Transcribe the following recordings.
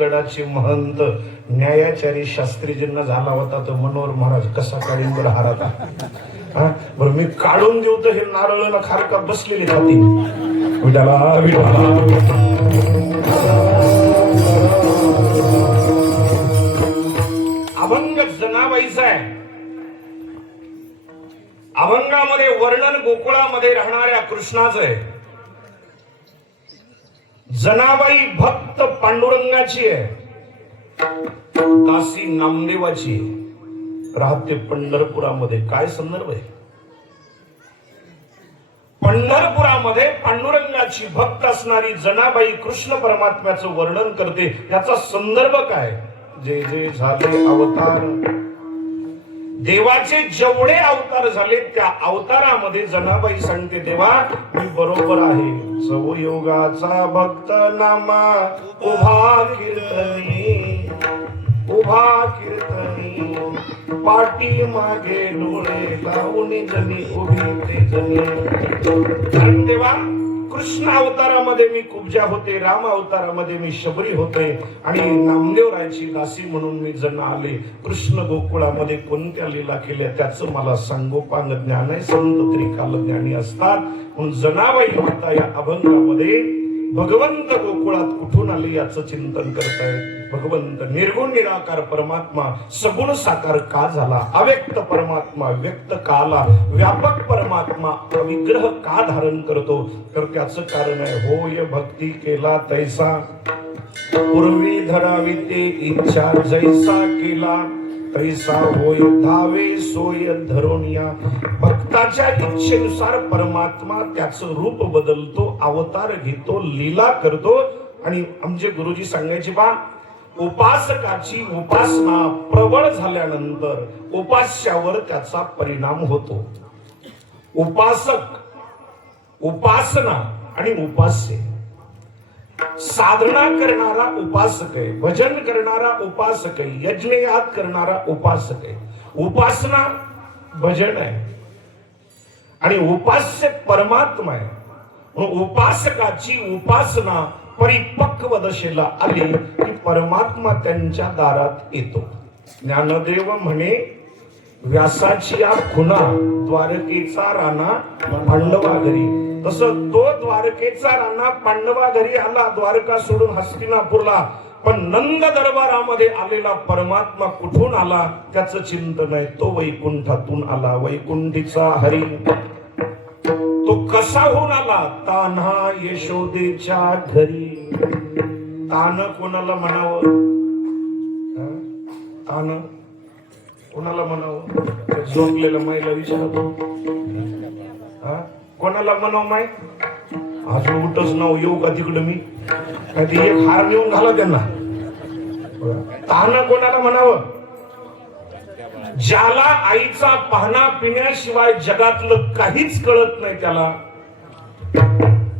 गडाचे महंत न्यायाचारी शास्त्रीजींना झाला होता तर मनोहर महाराज कसा काढींवर हाराता. बरं मी काढून देऊ तर हे नारळ खारका बसलेली जाती. विठाला विठाला अभंग जनाबाईचा आहे. अभंगामध्ये वर्णन गोकुळामध्ये राहणाऱ्या कृष्णाचं आहे. जनाबाई भक्त पांडुरंगाची आहे, दासी नामदेवाची राहते पंढरपुरामध्ये. काय संदर्भ आहे? पंढरपुरामध्ये पांडुरंगाची भक्त असणारी जनाबाई कृष्ण परमात्म्याचं वर्णन करते. याचा संदर्भ काय? जे जे झाले अवतार, देवाचे जेवढे अवतार झाले त्या अवतारामध्ये जनाबाई सांगते, देवा मी बरोबर आहे. सवयोगाचा भक्त नामा उभा कीर्तनी, उभा कीर्तनी, पाठी मागे डोळे लावून जनी उभी ते जनी. देवा कृष्ण अवतारामध्ये मी कुब्जा होते, राम अवतारामध्ये मी शबरी होते आणि नामदेवरायची दासी म्हणून मी जण आले. कृष्ण गोकुळामध्ये कोणत्या लीला केल्या त्याचं मला सांगोपांग ज्ञान आहे. संत त्रिकाल ज्ञानी असतात. म्हणून जनाबाई माता या अभंगामध्ये भगवंत गोकुळात कुठून आले याचं चिंतन करतायत. भगवंत निर्गुण निराकार परमात्मा सगुण साकार का झाला? अव्यक्त परमात्मा व्यक्त का आला? व्यापक परमात्मा अविग्रह का धारण करतो? तर त्याचं कारण आहे, होय भक्ती केला तैसा पूर्वी धरावी ते इच्छा, जैसा केला तैसा होय धावे सोय धरोनिया. भक्ताच्या इच्छेनुसार परमात्मा त्याचं रूप बदलतो, अवतार घेतो, लीला करतो. आणि आमचे गुरुजी सांगायचे बा, उपासकाची उपासना प्रबळ झाल्यानंतर उपास्यावर त्याचा परिणाम होतो. उपासक, उपासना आणि उपास्य. साधना करणारा उपासक आहे, भजन करणारा उपासक आहे, यज्ञयाग करणारा उपासक आहे. उपासना भजन आहे आणि उपास्य परमात्मा आहे. उपासकाची उपासना परिपक्व दशेला आली की परमात्मा त्यांच्या दारात येतो. ज्ञानदेव म्हणे, व्यासाची या खुना द्वारकेचा राणा पांडवा घरी. तसं तो द्वारकेचा राणा पांडवा घरी आला, द्वारका सोडून हस्तिनापूरला. पण नंद दरबारामध्ये आलेला परमात्मा कुठून आला त्याचं चिंतन आहे. तो वैकुंठातून आला. वैकुंठीचा हरी तो कसा होऊन आला? तान्हा यशोदेच्या घरी. तान कोणाला म्हणावं? तान कोणाला म्हणावं? झोपलेल्या माईला विचारतो, कोणाला म्हणावं माय? अजून उठच नाव येऊ का तिकडं मी? एक हार नेऊन घाला त्यांना. तान कोणाला म्हणावं? ज्याला आईचा पाहणा पिण्याशिवाय जगातलं काहीच कळत नाही त्याला.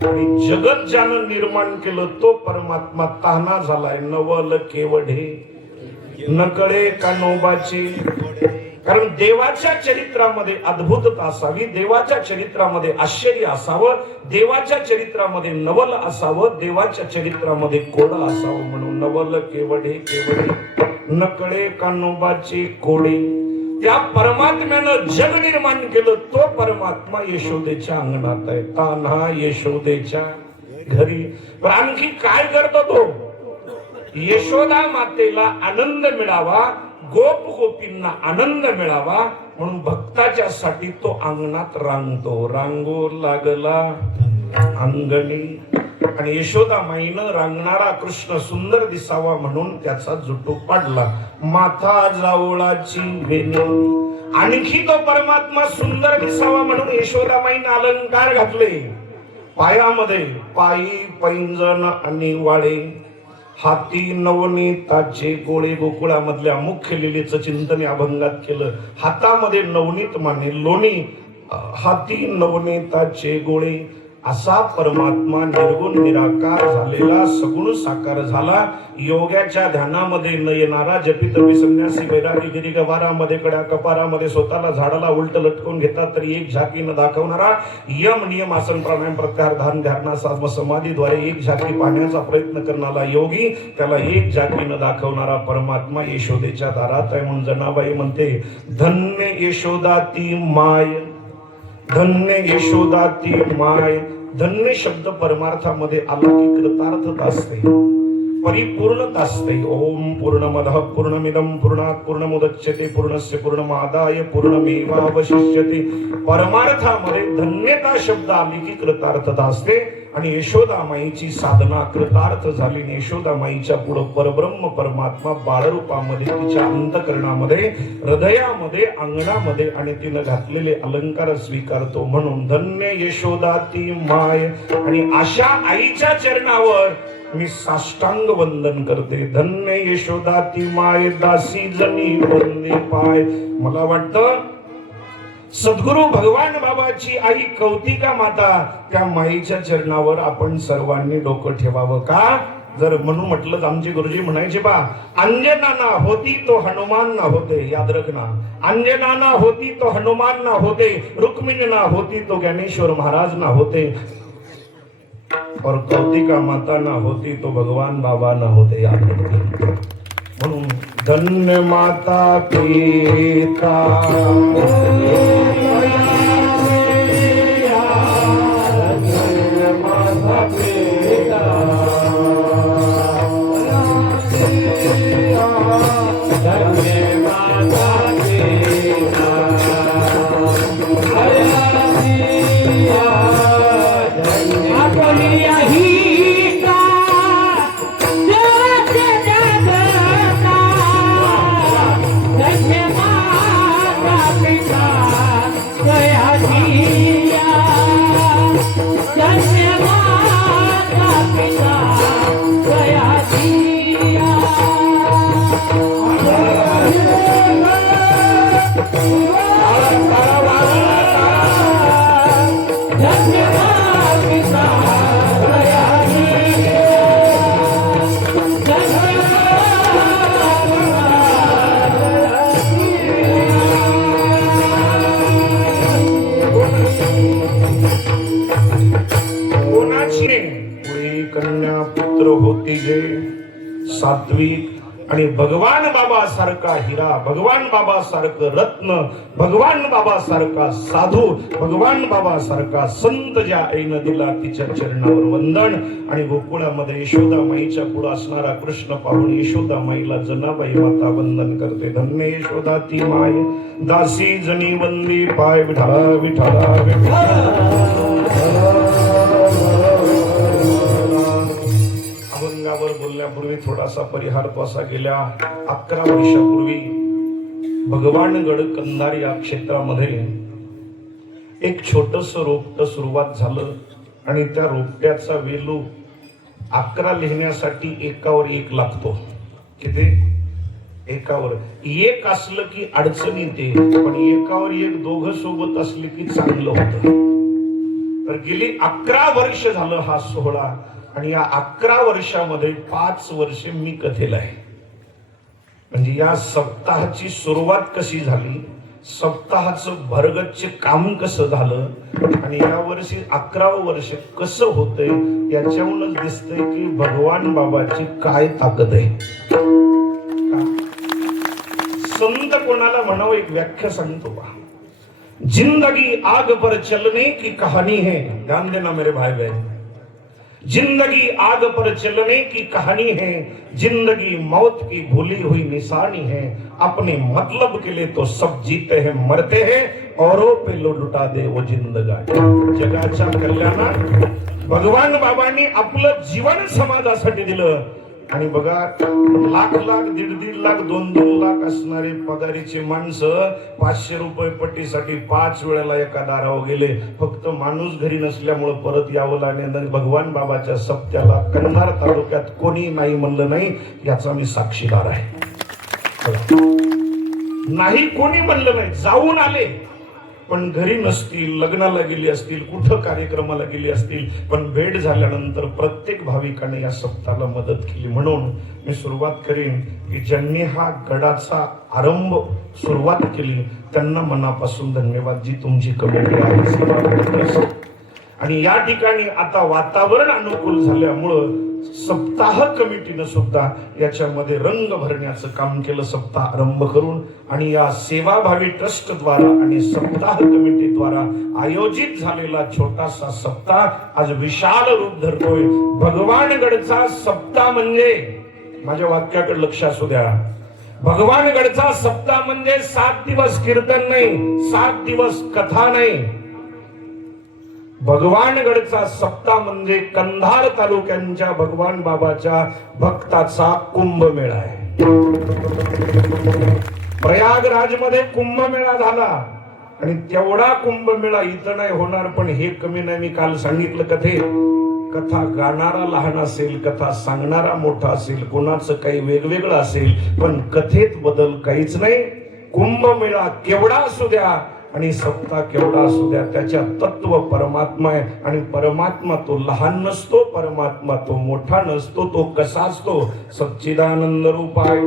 आणि जगत ज्यानं निर्माण केलं तो परमात्मा तान्हा झालाय. नवल केवढे न कळे कानोबाचे. कारण देवाच्या चरित्रामध्ये अद्भुतता असावी, देवाच्या चरित्रामध्ये आश्चर्य असावं, देवाच्या चरित्रामध्ये नवल असावं, देवाच्या चरित्रामध्ये कोडं असावं. म्हणून नवल केवढे केवढे न कळे कानोबाचे कोडे. त्या परमात्म्यानं जग निर्माण केलं तो परमात्मा यशोदेच्या अंगणात आहे. तान्हा यशोदेच्या घरी. पण आणखी काय करतो तो? यशोदा मातेला आनंद मिळावा, गोप गोपींना आनंद मिळावा म्हणून भक्ताच्या साठी तो अंगणात रांगतो. रांगो लागला अंगणी. आणि यशोदा माईनं रांगणारा कृष्ण सुंदर दिसावा म्हणून त्याचा जुटू पाडला. माथा जावळाची वेणी. आणखी तो परमात्मा सुंदर दिसावा म्हणून यशोदा माईनं अलंकार घातले. पायामध्ये पायी पैंजण आणि वाळे, हाती नवनीताचे गोळे. गोकुळामधल्या मुख्य लिलेचं चिंतन या अभंगात केलं. हातामध्ये नवनीत माने लोणी, हाती नवनीताचे गोळे. असा परमात्मा निर्गुण निराकार झालेला सगुण साकार झाला. योग्याच्या ध्यानामध्ये न येणारा जपित संन्यासी वैरागी गिरी गवारामध्ये कड्या कपारामध्ये स्वतःला झाडाला उलट लटकून घेतात तरी एक झाकी न दाखवणारा, यम नियम आसन प्राणायाम प्रत्याहार ध्यान ध्याना साधना समाधीद्वारे एक झाकी पाहण्याचा प्रयत्न करणारा योगी, त्याला एक झाकी न दाखवणारा परमात्मा यशोदेच्या दारात आहे. म्हणून जनाबाई म्हणते, धन्य यशोदा ती माय, धन्य यशोदा ती माय. धन्य शब्द परमार्थामध्ये आला की कृतार्थता असते, परिपूर्णता असते. ओम पूर्णमदः पूर्णमिदं पूर्णात् पूर्णमुदच्यते पूर्णस्य पूर्णमादाय पूर्णमेवावशिष्यते. परमार्थामध्ये धन्यता शब्द आली की कृतार्थता असते. आणि यशोदामाईची साधना कृतार्थ झाली. यशोदामाईच्या पुढे परब्रह्म परमात्मा बाळरूपामध्ये तिच्या अंतकरणामध्ये हृदयामध्ये अंगणामध्ये आणि तिनं घातलेले अलंकार स्वीकारतो. म्हणून धन्य यशोदा ती माय. आणि अशा आईच्या चरणावर मी साष्टांग वंदन करते. धन्य यशोदा ती माय, दासी जनी वंदे पाय. मला वाटतं सद्गुरु भगवान बाबाची आई कौतिका माता, त्या माईच्या चरणावर आपण सर्वांनी डोकं ठेवावं. का? जर म्हणून म्हटलं, आमचे गुरुजी म्हणायचे बा, अंजना ना होती तो हनुमान ना होते. याद रखना, अंजना ना होती तो हनुमान ना होते, रुक्मिणी ना होती तो ज्ञानेश्वर महाराज ना होते, और कौतिका माता ना होती तो भगवान बाबा ना होते. याद रखना. म्हणून धन्य माता पिता, सात्विक आणि भगवान बाबा सारखा हिरा, भगवान बाबा सारखं रत्न, भगवान बाबा सारखा साधू, भगवान बाबा सारखा संत ज्या आईनं दिला तिच्या चरणावर वंदन. आणि गोकुळामध्ये यशोदा माईच्या पुढे असणारा कृष्ण पाहून यशोदा माईला जनाबाई माता वंदन करते. धन्य यशोदा ती माय, दासी जनी वंदी पाय. विठा विठा अभंगावर बोलण्यापूर्वी थोडासा परिहार तो असा, गेल्या 11 वर्षापूर्वी भगवानगड कंधार या क्षेत्रामध्ये एक छोटस रोपट सुरुवात झालं. आणि त्या रोपट्याचा वेलू 11 लिहिण्यासाठी एकावर एक लागतो. किती? एकावर एक असलं की अडचण येते, पण एकावर एक दोघं सोबत असले की चांगलं होतं. तर गेली 11 वर्ष झालं हा सोहळा. आणि या 11 वर्षामध्ये 5 वर्षे मी कथेला आहे. म्हणजे या सप्ताहाची सुरुवात कशी झाली, सप्ताहाचं भरगतचे काम कसं झालं, आणि या वर्षी 11वं वर्ष कसं होतंय, याच्यावरूनच दिसतंय की भगवान बाबाची काय ताकद आहे. संत कोणाला म्हणावं, एक व्याख्या सांगतो बा. जिंदगी आग पर चलने की कहानी है. ध्यान देना मेरे भाई बहन. जिंदगी आग पर चलने की कहानी है, जिंदगी मौत की भूली हुई निशानी है. अपने मतलब के लिए तो सब जीते हैं मरते हैं, औरों पे लुटा दे वो जिंदगानी. जगाच्या कल्याणात भगवान बाबांनी आपलं जीवन समाजासाठी दिलं. आणि बघा लाख लाख, दीड लाख, 2 लाख असणारे पगारीचे माणसं 500 रुपये पट्टीसाठी 5 वेळेला एका दारावर गेले. फक्त माणूस घरी नसल्यामुळे परत यावं लागले. भगवान बाबाच्या सप्त्याला कंधार तालुक्यात कोणी नाही म्हणलं नाही, याचा मी साक्षीदार आहे. नाही कोणी म्हणलं नाही, जाऊन आले पण घरी नसतील, लग्नाला गेली असतील, कुठं कार्यक्रमाला गेली असतील, पण भेट झाल्यानंतर प्रत्येक भाविकाने या सप्ताहाला मदत केली. म्हणून मी सुरुवात करीन की ज्यांनी हा गडाचा आरंभ सुरुवात केली त्यांना मनापासून धन्यवाद. जी तुमची कमिटी आहे आणि या ठिकाणी आता वातावरण अनुकूल झाल्यामुळं सप्ताह कमिटीनं सुद्धा याच्यामध्ये रंग भरण्याचं काम केलं. सप्ताह आरंभ करून आणि या सेवाभावी ट्रस्ट द्वारा आणि सप्ताह कमिटी द्वारा आयोजित झालेला छोटासा सप्ताह आज विशाल रूप धरतोय. भगवानगडचा सप्ताह म्हणजे, माझ्या वाक्याकडे लक्ष असू द्या, भगवानगडचा सप्ताह म्हणजे 7 दिवस कीर्तन नाही, 7 दिवस कथा नाही. भगवानगडचा सप्ताह म्हणजे कंधार तालुक्यांच्या भगवान बाबाच्या भक्ताचा कुंभमेळा आहे. प्रयागराज मध्ये कुंभमेळा झाला आणि तेवढा कुंभमेळा इथं नाही होणार. पण हे कमी नाही, मी काल सांगितलं कथा गाणारा लहान असेल, कथा सांगणारा मोठा असेल, कोणाचं काही वेगवेगळं असेल, पण कथेत बदल काहीच नाही. कुंभमेळा केवढा असू द्या आणि सप्ताह केवढा असू द्या, त्याच्या तत्व परमात्मा आहे. आणि परमात्मा तो लहान नसतो, परमात्मा तो मोठा नसतो. तो कसा असतो? सच्चिदानंद रूपाय,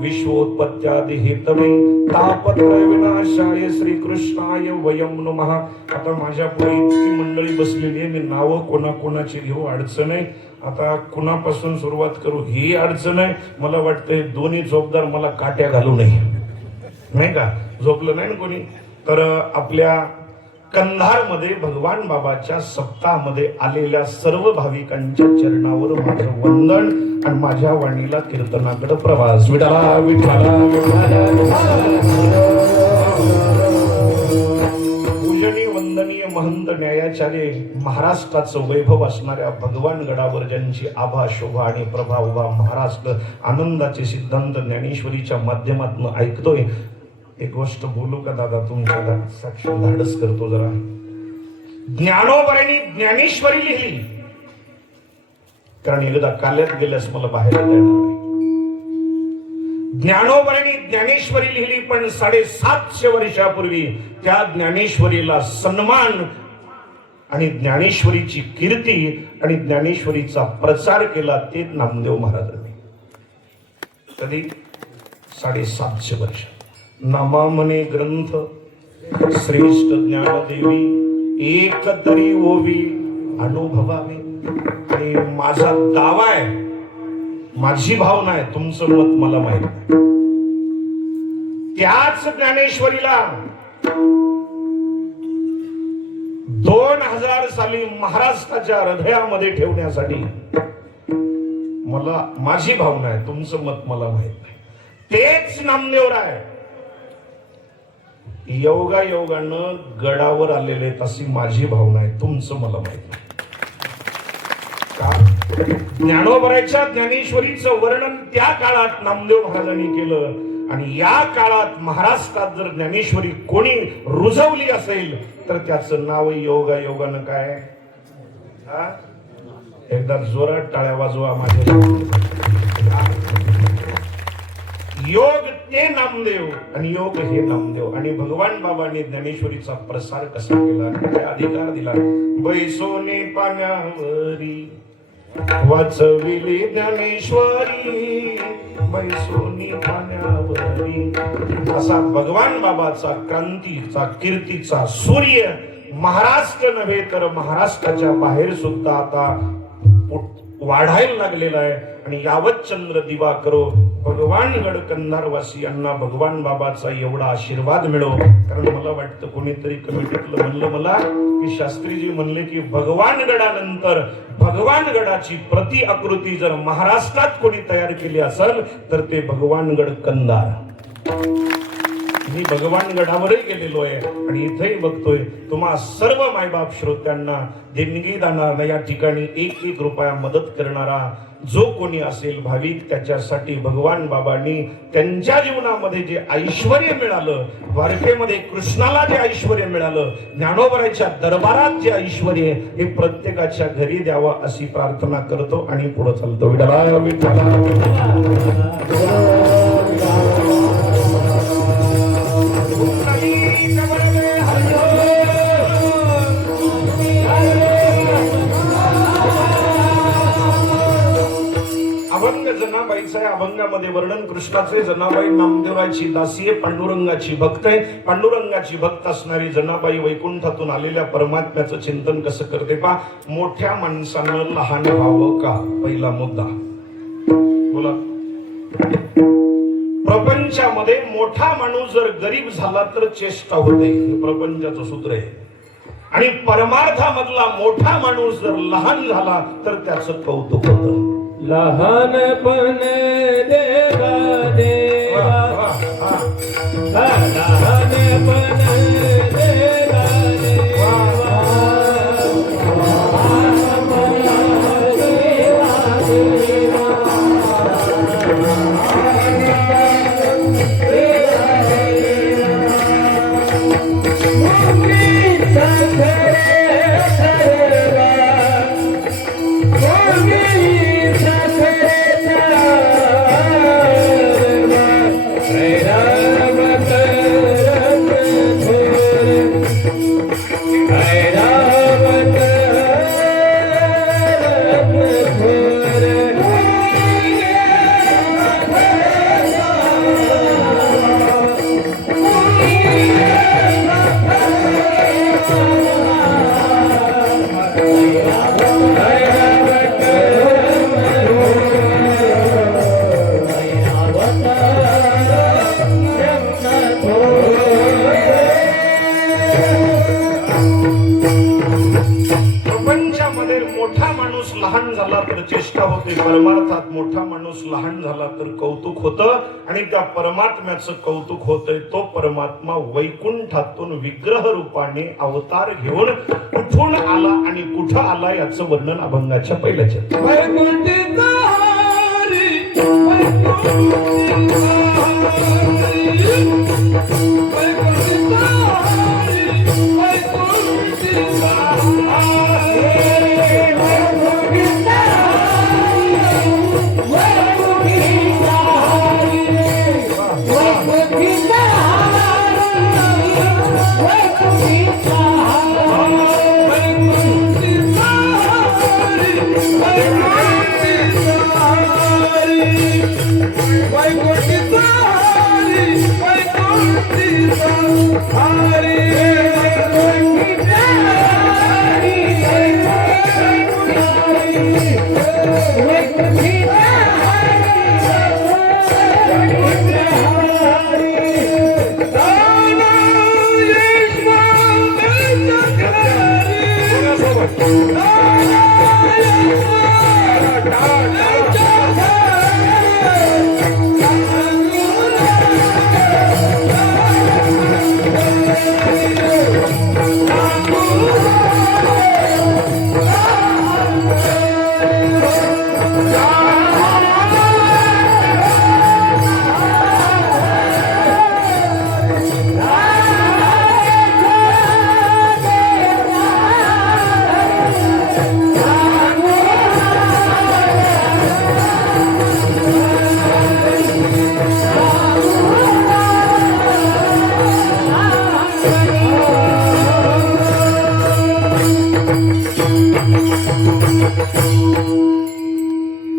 विश्वोत्पत्त्यादि हेतवे, तापत्रय विनाशाय श्रीकृष्णाय वयं नमः. आता माझ्या पुढे इतकी मंडळी बसलेली आहे, मी नावं कोणाकोणाची घेऊ, अडचण आहे. आता कुणापासून सुरुवात करू ही अडचण आहे. मला वाटतंय दोन्ही झोपदार मला काट्या घालू नये, नाही का? झोपलं नाही ना कोणी? तर आपल्या कंधारमध्ये भगवान बाबाच्या सप्ताहामध्ये आलेल्या सर्व भाविकांच्या चरणावर माझं वंदन आणि माझ्या वाणीला कीर्तनाकडे प्रवास. विठाला विठाला पूजनीय वंदनीय महंत न्यायाचार्य महाराष्ट्राचं वैभव असणाऱ्या भगवान गडावर ज्यांची आभा शोभा आणि प्रभा उभा महाराष्ट्र आनंदाचे सिद्धांत ज्ञानेश्वरीच्या माध्यमातून ऐकतोय. एक गोष्ट बोलू का दादा, तुमच्या साक्ष धाडस करतो जरा. ज्ञानोबाईंनी ज्ञानेश्वरी लिहिली, कारण एकदा काल्यात गेल्यास मला बाहेर येणार नाही. ज्ञानोबाईंनी ज्ञानेश्वरी लिहिली, पण 750 वर्षापूर्वी त्या ज्ञानेश्वरीला सन्मान आणि ज्ञानेश्वरीची कीर्ती आणि ज्ञानेश्वरीचा प्रचार केला ते नामदेव महाराजांनी. कधी? 750 वर्ष. नामामने ग्रंथ श्रेष्ठ ज्ञानदेवी एक तरी ओवी अनुभवावी. आणि माझा दावा आहे, माझी भावना आहे, तुमचं मत मला माहित नाही. त्याच ज्ञानेश्वरीला 2000 साली महाराष्ट्राच्या हृदयामध्ये ठेवण्यासाठी मला, माझी भावना आहे, तुमचं मत मला माहित नाही. तेच नामदेवराय योगायोगानं गडावर आलेले, तशी माझी भावना आहे, तुमचं मला माहित नाही. का? ज्ञानोबाच्या ज्ञानेश्वरीचं वर्णन त्या काळात नामदेव महाराजांनी केलं आणि या काळात महाराष्ट्रात जर ज्ञानेश्वरी कोणी रुजवली असेल तर त्याचं नाव योगायोगानं काय? एकदा जोरात टाळ्या वाजवा माझ्या. योग ते नामदेव आणि योग हे नामदेव. आणि भगवान बाबांनी ज्ञानेश्वरीचा प्रसार कसा केला, काय अधिकार दिला. बैसोने पाण्यावरी वाचविली ज्ञानेश्वरी, बैसोने पाण्यावरी. असा भगवान बाबाचा क्रांतीचा कीर्तीचा सूर्य महाराष्ट्र नव्हे तर महाराष्ट्राच्या बाहेर सुद्धा आता वाढायला लागलेला आहे. आणि यावत चंद्र दिवा करो, भगवान गड कंधारवासियांना भगवान बाबाचा एवढा आशीर्वाद मिळो. कारण मला वाटतं कोणीतरी कमिटीतलं म्हणलं मला की शास्त्रीजी म्हणले की भगवान गडानंतर भगवान गडाची प्रति आकृती जर महाराष्ट्रात कोणी तयार केली असेल तर ते भगवानगड कंधार. मी भगवान गडावरही गेलेलो आहे आणि इथेही बघतोय तुम्हा सर्व मायबाप श्रोत्यांना देणगी दानार या ठिकाणी 1-1 रुपया मदत करणारा जो कोणी असेल भाविक, त्याच्यासाठी भगवान बाबांनी त्यांच्या जीवनामध्ये जे ऐश्वर मिळालं, द्वारकेमध्ये कृष्णाला जे ऐश्वर मिळालं, ज्ञानोबराच्या दरबारात जे ऐश्वर हे प्रत्येकाच्या घरी द्यावं अशी प्रार्थना करतो आणि पुढे चालतो. विठ्ठला विठ्ठला अभंग जनाबाईचं आहे. अभंगामध्ये वर्णन कृष्णाचे. जनाबाई नामदेवराची दासी आहे, पांडुरंगाची भक्त आहे. पांडुरंगाची भक्त असणारी जनाबाई वैकुंठातून आलेल्या परमात्म्याचं चिंतन कसं करते पा. मोठ्या माणसानं लहान व्हावं का, पहिला मुद्दा बोला. प्रपंचामध्ये मोठा माणूस जर गरीब झाला तर चेष्टा होते, प्रपंचाचं सूत्र आहे. आणि परमार्थामधला मोठा माणूस जर लहान झाला तर त्याचं कौतुक होतं. लहानपण देवा देवा, लहानपण देवा चेष्टा होते. परमार्थात मोठा माणूस लहान झाला तर कौतुक होतं आणि त्या परमात्म्याचं कौतुक होतंय. तो परमात्मा वैकुंठातून विग्रह रूपाने अवतार घेऊन कुठून आला आणि कुठं आला याचं वर्णन अभंगाच्या पहिल्याच्या.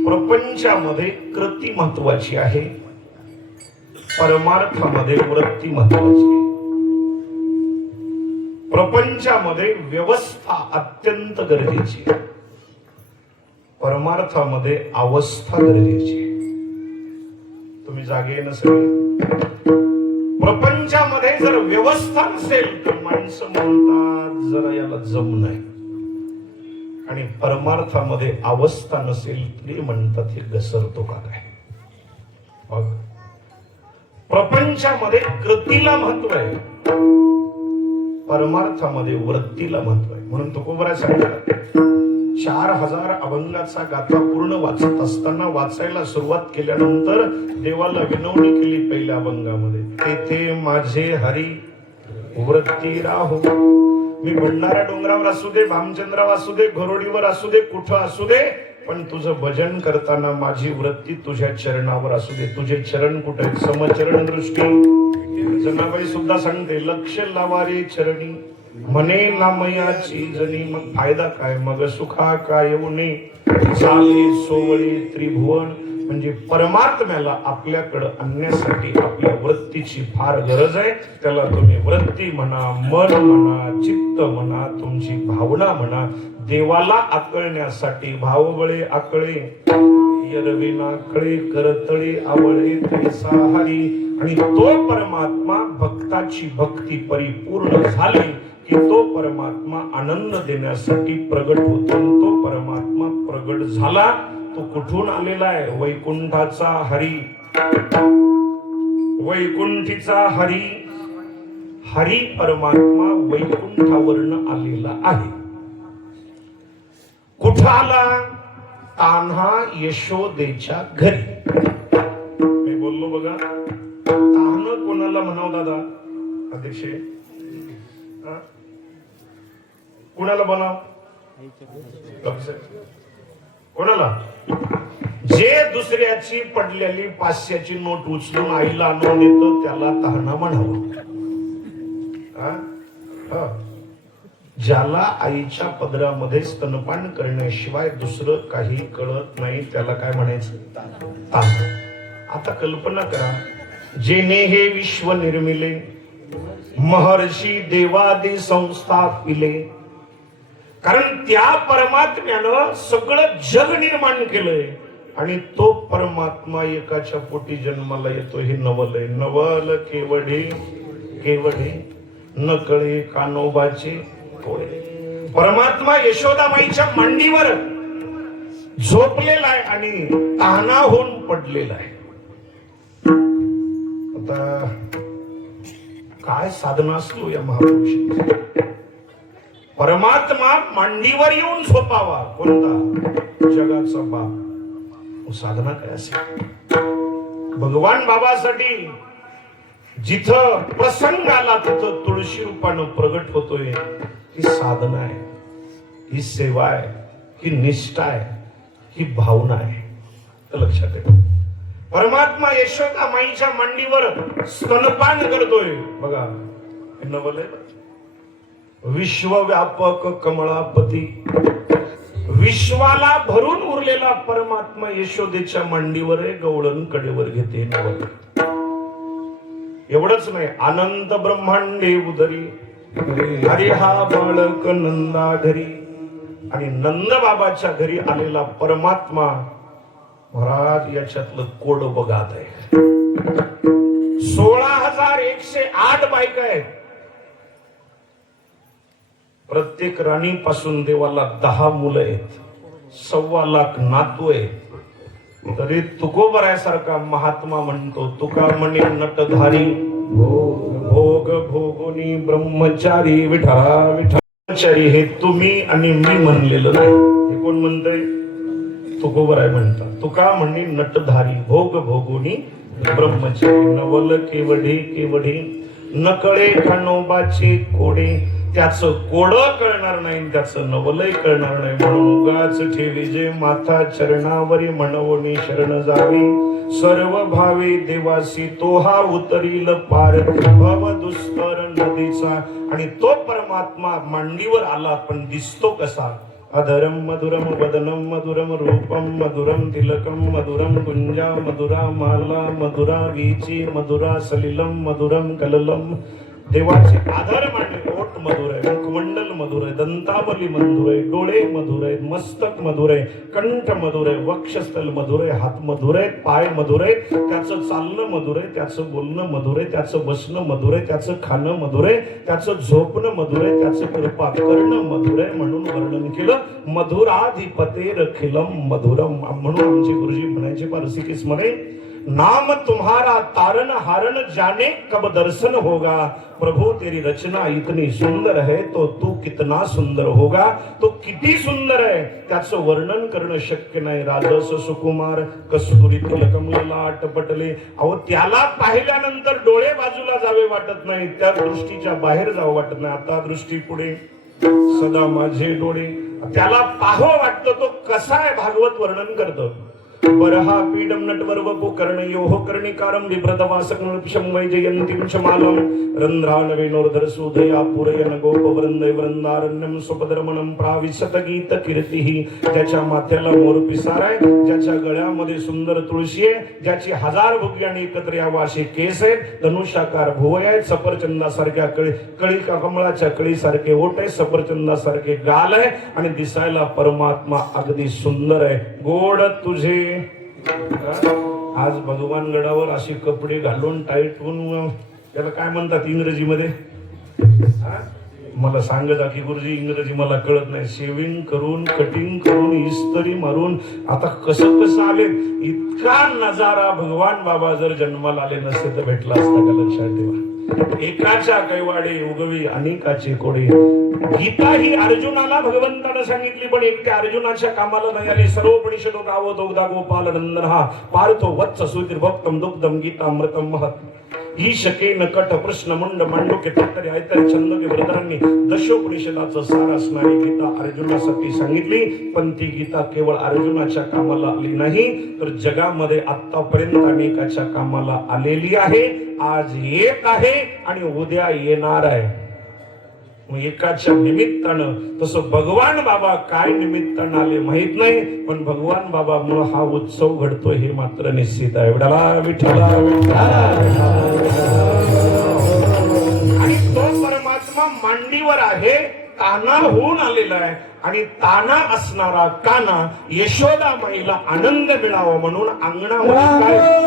प्रपंचामध्ये कृती महत्वाची आहे, परमार्थामध्ये वृत्ती महत्वाची आहे. प्रपंचामध्ये व्यवस्था अत्यंत गरजेची आहे, परमार्थामध्ये अवस्था गरजेची आहे. तुम्ही जागे नसेल, प्रपंचामध्ये जर व्यवस्था नसेल तर माणसं म्हणतात जरा याला जम नाही, आणि परमार्थामध्ये अवस्था नसेल तरी म्हणतात हे घसरतो का काय. प्रपंचामध्ये कृतीला महत्व आहे, परमार्थामध्ये वृत्तीला महत्व आहे. म्हणून तुकोबराय सांगतात 4000 अभंगाचा गाथा पूर्ण वाचत असताना वाचायला सुरुवात केल्यानंतर देवाला विनवणी केली पहिल्या अभंगामध्ये, तेथे माझे हरी वृत्ती राहो. मी भंडारा डोंगरावर असू दे, भामचंद्रावर असू दे, घरोडीवर असू दे, कुठं असू दे, पण तुझं भजन करताना माझी वृत्ती तुझ्या चरणावर असू दे. तुझे चरण कुठे आहेत? समचरण दृष्टी. जनाबाई सुद्धा सांगते लक्ष लावारे चरणी म्हणे नामयाची जनी. मग फायदा काय? मग सुखा काय येऊने चाले सोवळे त्रिभुवन. म्हणजे परमात्म्याला आपल्याकडे आणण्यासाठी आपल्या वृत्तीची फार गरज आहे. त्याला तुम्ही वृत्ती म्हणा, मन म्हणा, चित्त म्हणा, तुमची भावना म्हणा. देवाला आकळण्यासाठी भावबळे आकळे यरविना कळे करतळे आवळे तैसा हरी. आणि तो परमात्मा भक्ताची भक्ती परिपूर्ण झाली की तो परमात्मा आनंद देण्यासाठी प्रगट होतो. तो परमात्मा प्रगट झाला तो कुठून आलेला आहे? वैकुंठाचा हरी, वैकुंठीचा हरी. हरी परमात्मा वैकुंठावरनं आलेला आहे. कुठं आला? तान्हा यशोदेच्या घरी. मी बोललो बघा, तान्हा कोणाला म्हणाव दादा अध्यक्ष? कोणाला बनाव? कोणाला? जे दुसऱ्याची पडलेली 500ची नोट उचलून आईला आणून देतो त्याला तान्हा म्हणावं. ज्याला आईच्या पदरामध्ये स्तनपान करण्याशिवाय दुसरं काही कळत नाही त्याला काय म्हणायचं? तान्हा. आता कल्पना करा, जेने हे विश्व निर्मिले, महर्षी देवादी संस्थापिले. कारण त्या परमात्म्यानं सगळं जग निर्माण केलंय आणि तो परमात्मा एकाच्या पोटी जन्माला येतो. हे नवल आहे. नवल केवढे केवढे न कळे कानोबाचे कोळे. परमात्मा यशोदाबाईच्या मांडीवर झोपलेला आहे आणि तान्हा होऊन पडलेला आहे. आता काय साधना असतो या महापुरुषाची? परमात्मा मांडीवर येऊन झोपावा. कोणता? जगाचा बाप. साधना काय असेल? भगवान बाबासाठी जिथं प्रसंग आला तिथं तुळशी रूपानं प्रगट होतोय. ही साधना आहे, ही सेवा आहे, ही निष्ठा आहे, ही भावना आहे. तर लक्षात ठेवा, परमात्मा यशोदा माईच्या मांडीवर स्तनपान करतोय. बघा हे नवल आहे. विश्वव्यापक कमळापती, विश्वाला भरून उरलेला परमात्मा यशोदेच्या मांडीवर आहे, गवळण कडेवर घेते. नवल. एवढंच नाही, अनंत ब्रह्मांडे उदरी हरी हा बाळक नंदा घरी. आणि नंद बाबाच्या घरी आलेला परमात्मा महाराज याच्यातलं कोड बघात आहे. 16,108 बायका आहेत. प्रत्येक राणी पासून देवाला 10 मुलं आहेत. 1.25 लाख नातू आहेत. तरी तुकोबरायासारखा महात्मा म्हणतो, तुका म्हणे नटधारी भोग भोगोनी ब्रह्मचारी विठा विठाचारी. हे तुम्ही आणि मी म्हणलेलं नाही. हे कोण म्हणतंय? तुकोबराय म्हणतात. तुका म्हणे नटधारी भोग भोगोनी ब्रह्मचारी. नवल केवढे केवढे न कळे कानोबाचे कोडे. त्याचं कोड कळणार नाही, त्याचं नवलय कळणार नाही. म्हणून उगाच ठेवी जे माथा चरणावरी म्हणवणी शरण जावी. सर्व भावे देवासी तो हा उतरील पार भव दुस्तर नदीचा. आणि तो परमात्मा मांडीवर आला, पण दिसतो कसा? अधरम मधुरम वदनम मधुरम रूपम मधुरम तिलकम मधुरम कुंजा मधुरा माला मधुरा वीची मधुरा सलिलम मधुरम कललम. देवाचे आधार मांडले. ओठ मधुर आहे, मुखमंडल मधुर आहे, दंतावली मधुर आहे, डोळे मधुर आहेत, मस्तक मधुर आहे, कंठ मधुर आहे, वक्षस्थल मधुर आहे, हात मधुर आहेत, पाय मधुर आहे, त्याचं चालणं मधुर आहे, त्याचं बोलणं मधुर आहे, त्याचं बसणं मधुर आहे, त्याचं खाणं मधुर आहे, त्याचं झोपणं मधुर आहे, त्याचं कृपा करणं मधुर आहे. म्हणून वर्णन केलं मधुराधिपतेर खिलम मधुरम. म्हणून आमचे गुरुजी म्हणायचे, पारसिकीस म्हणे नाम तुम्हारा तारन हारन जाने कब दर्शन होगा। प्रभु तेरी रचना इतनी सुंदर है तो तू कितना सुंदर होगा। तो किती सुंदर आहे त्याचं वर्णन करणं शक्य नाही। राजस सुकुमार कस्तुरी तिलकम ललाट पटले। अहो त्याला पाहिल्यानंतर डोळे बाजूला जावे वाटत नाही, त्या दृष्टीच्या बाहेर जावं वाटत नाही। आता दृष्टी पुढे सदा माझे डोळे, त्याला पाहावं वाटतं तो कसा आहे भागवत वर्णन करतो। बरहा पीडम नटवर वपु कर्णयोः कर्णिकारं बिभ्रतवासकं वैजयन्तीं च मालम रंध्रान वेणोर्धर सुधया पुरयन गोपवृंदे वृंदारण्यम सुपदरमणं प्राविशत गीत कीर्तिः। ज्याच्या माथ्याला मोर पिसार आहे, ज्याच्या गळ्यामध्ये सुंदर तुळशी आहे, ज्याची हजार भुग्याने एकत्र यावं असे केस आहेत, धनुष्याकार भुवय आहे, सफरचंदासारख्या कळी कमळाच्या कळीसारखे ओठ आहे, सफरचंदासारखे गाल आहे आणि दिसायला परमात्मा अगदी सुंदर आहे। गोड तुझे आज भगवान गडावर असे कपडे घालून टाईट होऊन, त्याला काय म्हणतात इंग्रजीमध्ये, मला सांगत की गुरुजी इंग्रजी मला कळत नाही, शेविंग करून कटिंग करून इस्त्री मारून आता कसं कसं आले। इतका नजारा भगवान बाबा जर जन्माला आले नसते तर भेटला असता का, लक्षात ठेवा। एकाच्या कैवाडे उगवी अनेकाचे कोडे। गीता ही अर्जुनाला भगवंतानं सांगितली, पण एकट्या अर्जुनाच्या कामाला नाही आली। सर्वोपनिषदो गावो दोगदा गोपाल नंदन हा पार्थो वत्स सुधीर्भक्तम दुग्धम गीतामृतम महत् ईशके नकट प्रश्न मुंड मांडुके तत्तरे ऐतरे छंदके वृद्धरांनी दशोपनिषदाचं सार असणारी गीता अर्जुनासाठी सांगितली। पण ती गीता केवळ अर्जुनाच्या कामाला आली नाही, तर जगामध्ये आतापर्यंत अनेकाच्या कामाला आलेली आहे, आज येत आहे आणि उद्या येणार आहे। एकाच्या निमित्तानं, तसं भगवान बाबा काय निमित्तानं आले माहित नाही, पण भगवान बाबा मुळे हा उत्सव घडतोय हे मात्र निश्चित आहे। विठ्ठला विठ्ठला आणि तो परमात्मा मांडीवर आहे, ताना होऊन आलेला आहे आणि ताना असणारा काना यशोदा माईला आनंद मिळावा म्हणून अंगणामध्ये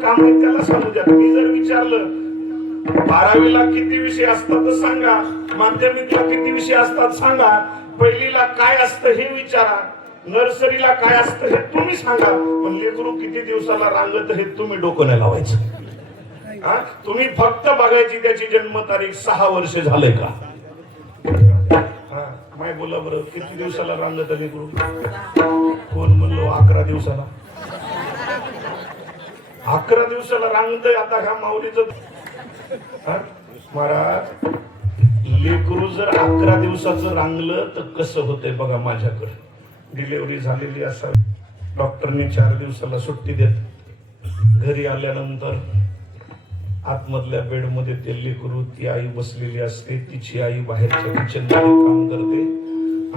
काम आहे त्याला सांगू द्या। मी जर विचारलं 12वीला किती विषय असतात सांगा, माध्यमिकला किती विषय असतात सांगा, पहिलीला काय असतं हे विचारा, नर्सरीला काय असतं हे तुम्ही सांगा, पण लेकरू किती दिवसाला रांगत हे तुम्ही डोकं नाही लावायचं। तुम्ही फक्त बघायची त्याची जन्मतारीख 6 वर्ष झालंय का, माय बोला बरं किती दिवसाला रांगत लेकरू, कोण म्हणलो 11 दिवसाला, 11 दिवसाला रांगतय। आता ह्या माऊलीचं महाराज लेकरू जर 11 दिवसाचं रांगलं तर कसं होतंय बघा। माझ्याकडे डिलिव्हरी झालेली असावी, डॉक्टरनी 4 दिवसाला सुट्टी देत, घरी आल्यानंतर आतमधल्या बेडमध्ये ते लेकरू, ती आई बसलेली असते, तिची आई बाहेरच्या किचनमध्ये काम करते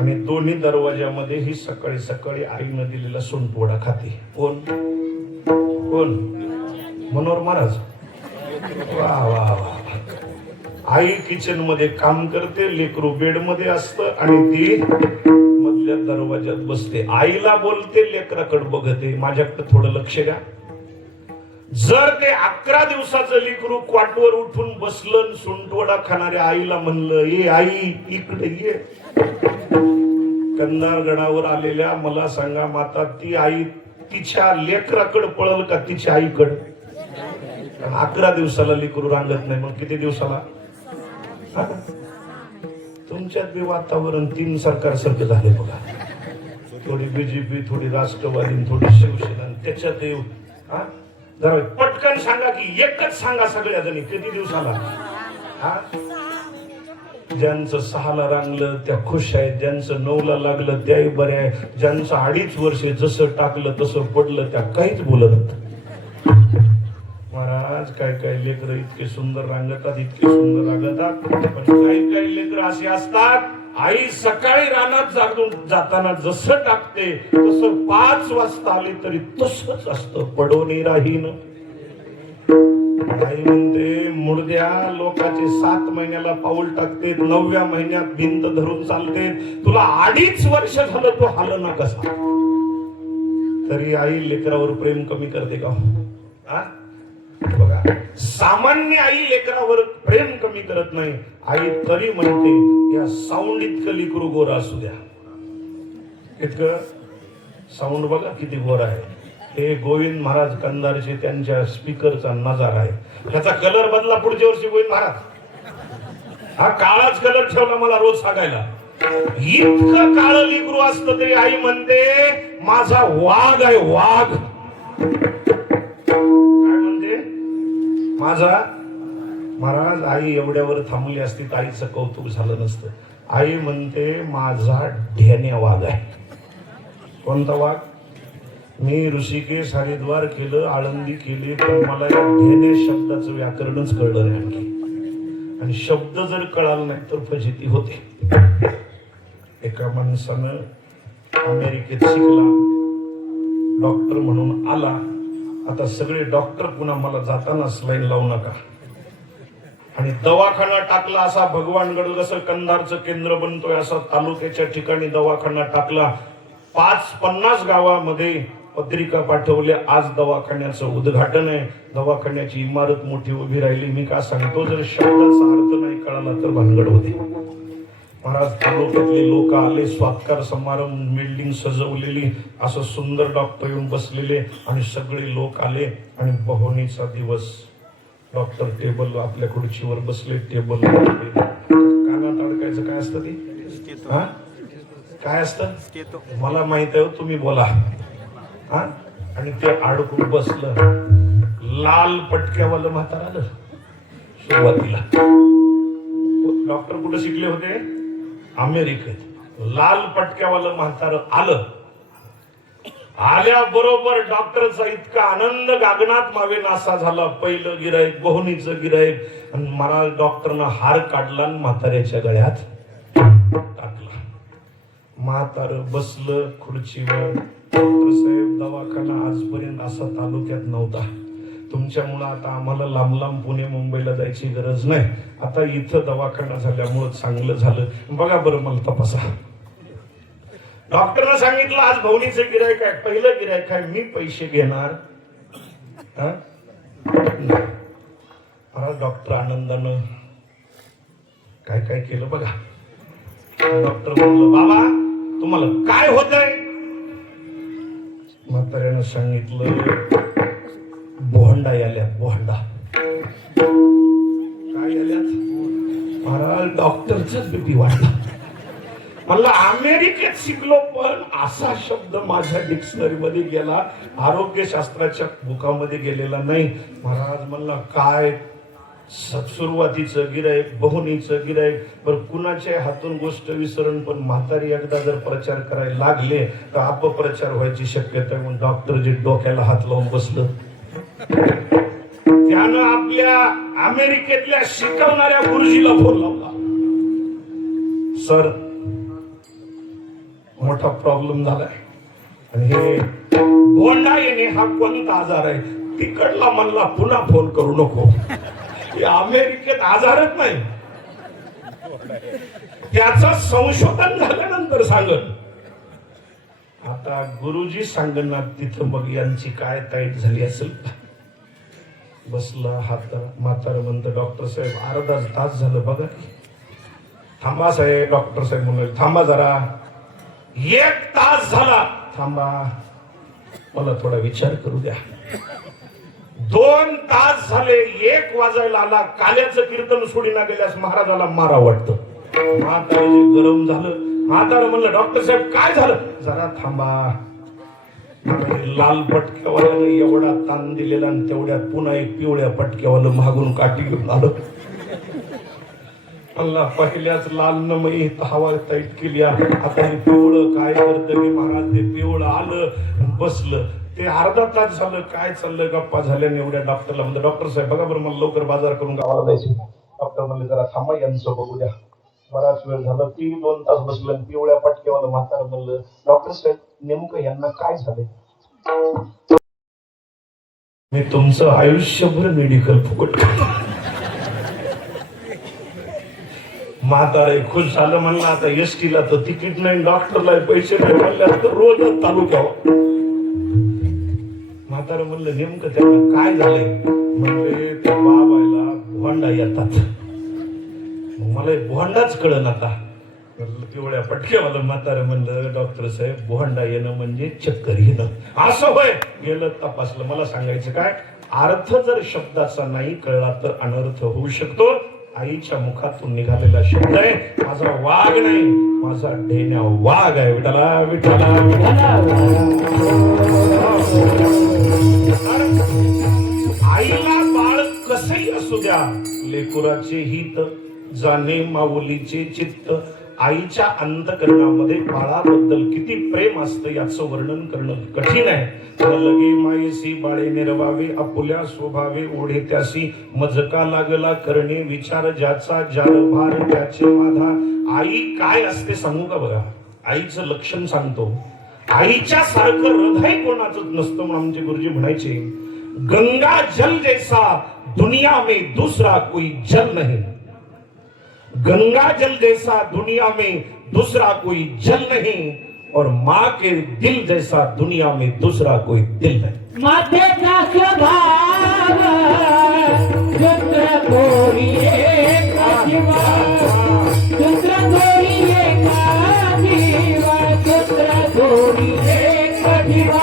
आणि दोन्ही दरवाजामध्ये ही सकाळी सकाळी आईनं दिलेला सोनपोळा खाते। कोण कोण? मनोहर महाराज। वा वा वा। आई किचन मध्ये काम करते, लेकरू बेड मध्ये असतं आणि ती मधल्या दरवाजात बसते, आईला बोलते, लेकराकडे बघते, माझ्याकडे थोडं लक्ष द्या। जर ते 11 दिवसाचं लेकरू क्वाटवर उठून बसलं, सुंटवडा खाणाऱ्या आईला म्हणलं, ए आई इकडे ये, कंधारगडावर आलेल्या मला सांगा माता, ती आई तिच्या लेकराकडे पळल का तिच्या आईकडे? 11 दिवसाला लेकरू रांगत नाही, मग किती दिवसाला? तुमच्यात बी वातावरण 3 सरकार सारखे झाले बघा. थोडी बीजेपी, थोडी राष्ट्रवादी, थोडी शिवसेना, त्याच्यात जरा पटकन सांगा की एकच सांगा सगळ्या जणी किती दिवसाला? ज्यांचं 6ला रांगलं त्या खुश आहेत, ज्यांचं 9ला लागलं त्याही बरे आहे, ज्यांचं 2.5 वर्षे जसं टाकलं तसं पडलं त्या काहीच बोलत. महाराज काय काय लेकरं इतके सुंदर रांगतात, इतके सुंदर रांगतात, पण काही काही लेकरं असे असतात, आई सकाळी रानात जागून जाताना जसं टाकते तसं 5 वाजता आली तरी तसंच असतं, पडोनी राहीन. आई म्हणते मुडद्या लोकांचे 7 महिन्याला पाऊल टाकते, 9व्या महिन्यात भिंत धरून चालते, तुला 2.5 वर्ष झालं तो हाल ना कसा? तरी आई लेकरावर प्रेम कमी करते का? बघा, सामान्य आई लेकरावर प्रेम कमी करत नाही. आई तरी म्हणते या साऊंड इतकं लेकरू गोरा असू द्या. इतकं साऊंड बघा किती गोरा आहे. हे गोविंद महाराज कंधारचे त्यांच्या स्पीकरचा नजारा आहे. त्याचा कलर बदला पुढच्या वर्षी गोविंद महाराज हा काळाच कलर ठेवला मला रोज सांगायला. इतकं काळं लेकरू असतं तरी आई म्हणते माझा वाघ आहे, वाघ. काय म्हणते? माझा. महाराज आई एवढ्यावर थांबली असती तर आईचं कौतुक झालं नसतं. आई म्हणते माझा ढेण्या वाघ आहे. कोणता वाघ? मी ऋषिकेश, हरिद्वार केलं, आळंदी केली, पण मला या ढेण्या शब्दाचं व्याकरणच कळलं नाही आणखी. आणि शब्द जर कळाला नाही तर फजिती होते. एका माणसानं अमेरिकेत शिकला, डॉक्टर म्हणून आला. आता सगळे डॉक्टर पुन्हा मला जाताना स्लाईन लावू नका. आणि दवाखाना टाकला असा भगवानगड जसं कंधारचं केंद्र बनतोय असा तालुक्याच्या ठिकाणी दवाखाना टाकला. 50 गावामध्ये पत्रिका पाठवल्या, आज दवाखान्याचं उद्घाटन आहे. दवाखान्याची इमारत मोठी उभी राहिली. मी का सांगतो, जर शब्दाचा अर्थ नाही कळाला तर भानगड होते. महाराज तालुक्यातले लोक आले, स्वात्कार समारंभ, बिल्डिंग सजवलेली, असं सुंदर डॉक्टर येऊन बसलेले आणि सगळे लोक आले. आणि बहोनीचा दिवस. डॉक्टर टेबल आपल्या खुर्चीवर बसले, टेबल कानात अडकायचं काय असतं ते? काय असतं मला माहित आहे, तुम्ही बोला. आणि ते अडकून बसलं. लाल पटक्यावालं म्हातार आलं सुरुवातीला. डॉक्टर कुठे शिकले होते? अमेरिकेत. लाल पटक्यावालं म्हातार आलं. आल्याबरोबर डॉक्टरचा इतका आनंद गागनात मावे नासा झाला. पहिलं गिराईक, बहोनीचं गिराईक. आणि मला डॉक्टरनं हार काढला आणि म्हाताऱ्याच्या गळ्यात टाकला. म्हातार बसलं खुर्चीवर. डॉक्टर साहेब, दवाखाना आजपर्यंत असा तालुक्यात नव्हता. तुमच्यामुळे आता आम्हाला लांब लांब पुणे मुंबईला जायची गरज नाही. आता इथं दवाखाना झाल्यामुळं चांगलं झालं. बघा बरं मला तपासा. डॉक्टरनं सांगितलं आज भवनीचं गिरायक आहे, पहिलं गिरायक आहे, मी पैसे घेणार. डॉक्टर आनंदानं काय काय केलं बघा. डॉक्टर म्हणलं बाबा तुम्हाला काय होतंय? म्हाताऱ्यानं सांगितलं बोहंडा आल्यात, बोहंडा. काय आल्यात? महाराज डॉक्टरचाच बीपी वाढला. मला अमेरिकेत शिकलो पण असा शब्द माझ्या डिक्शनरी मध्ये गेला, आरोग्यशास्त्राच्या बुकामध्ये गेलेला नाही. महाराज म्हणला काय सुरुवातीचं गिराईक, बहोनीचं गिराईक, पण कुणाच्या हातून गोष्ट विसरून, पण म्हातारी एकदा जर प्रचार करायला लागले तर अपप्रचार व्हायची शक्यता. म्हणून डॉक्टर जे डोक्याला हात लावून बसलं. त्यानं आपल्या अमेरिकेतल्या शिकवणाऱ्या गुरुजीला फोन लावला. सर मोठा प्रॉब्लेम झालाय आणि हे बोंडा येणे हा कोणता आजार आहे? तिकडला म्हणला पुन्हा फोन करू नको. अमेरिकेत आजारच नाही, त्याचं संशोधन झाल्यानंतर सांगत. आता गुरुजी सांगणार तिथं मग यांची काय ताईट झाली असेल. बसला हात. म्हातार म्हणतं डॉक्टर साहेब अर्धा तास झालं बघा. थांबा साहेब. डॉक्टर साहेब म्हणले थांबा जरा. 1 तास झाला. थांबा, मला थोडा विचार करू द्या. 2 तास झाले, 1 वाजायला आला. काल्याचं कीर्तन सोडीना गेल्यास महाराजाला मारा वाटतं. म्हातारे गरम झालं. म्हातारं म्हणलं, डॉक्टर साहेब काय झालं? जरा थांबा. लाल पटक्यावाल्यानं एवढा ताण दिलेला आणि तेवढ्यात पुन्हा एक पिवळ्या पटक्यावालं मागून काठी घेऊन आलं. अल्ला, पहिल्याच लाल न मई हवा तैट केली. आता हे पिवळं काय करतं की महाराज? ते पिवळं आलं, बसलं. ते अर्धा तास झालं. काय चाललं? गप्पा झाल्याने एवढ्या डॉक्टरला म्हणलं, डॉक्टर साहेब बघा बरं, मला लवकर बाजार करून गावाला जायचं. डॉक्टर म्हणले, जरा थांबा, यांचं बघू द्या. बराच वेळ झाला. 2 तास बसलं. पिवळ्या पटक्यावालं म्हातारं म्हणलं, डॉक्टर साहेब नेमकं यांना काय झालंय? मी तुमचं आयुष्यभर मेडिकल फुकट करतो. म्हातारे खुश झालं. म्हणलं, आता एसटीला तर तिकीट नाही, डॉक्टरला पैसे नाही, म्हणल्यावर तर रोजच तालुक्यावर. म्हातारं म्हणलं, नेमकं त्यांना काय झालंय? म्हणजे त्या बाबाला भोंडा येतात. मला भोंडाच कळन. आता पिवळ्या पटक्यावाला म्हातारं म्हणलं, डॉक्टर साहेब, भोंडा येणं म्हणजे चक्कर येणं असं होय? गेलं, तपासलं. मला सांगायचं काय, अर्थ जर शब्दाचा नाही कळला तर अनर्थ होऊ शकतो. आईच्या मुखातून निघालेला शब्द आहे, माझा वाघ नाही, माझा ढेण्या वाघ आहे. विठाला विठाला आईला बाळ कसही असू द्या, लेकुराचे हित जाणे माऊलीचे चित्त. आईच्या अंतकरणामध्ये बाळाबद्दल किती प्रेम असतं याचं वर्णन करणं कठीण आहे. लगे मायसी बाळे निर्वावे, आपुल्या स्वभावे ओढे त्यासी, मजका लागला करणे विचार ज्याचा जार भार त्याचे माधा. आई काय असते सांगू का? बघा, आईचं लक्षण सांगतो. आईच्या सारखं हृदय कोणाचंच नसतं. म्हणून आमचे गुरुजी म्हणायचे, गंगा जल जैसा दुनिया में दूसरा कोई जल नहीं. गंगा जल जैसा दुनिया में दूसरा कोई जल नहीं, और माँ के दिल जैसा दुनिया में दूसरा कोई दिल नहीं. माथे का स्वभाव सूत्र कोरिये का जीवा, सूत्र कोरिये का जीवा, सूत्र कोरिये का जीवा.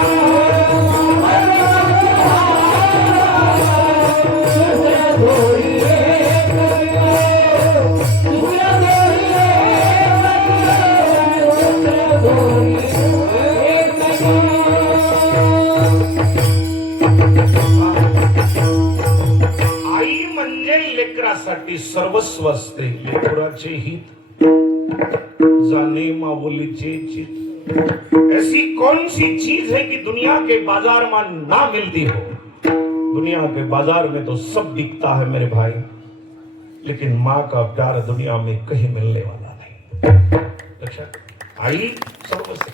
लेकरासाठी सर्वस्व असते. लेकराचे हित जाने माऊलीचे चित. ऐसी कौन सी चीज है कि दुनिया के बाजार में ना मिलती हो? दुनिया के बाजार में तो सब बिकता है मेरे भाई, लेकिन माँ का प्यार दुनिया में कहीं मिलने वाला नहीं. लक्षात, आई सर्वस्व.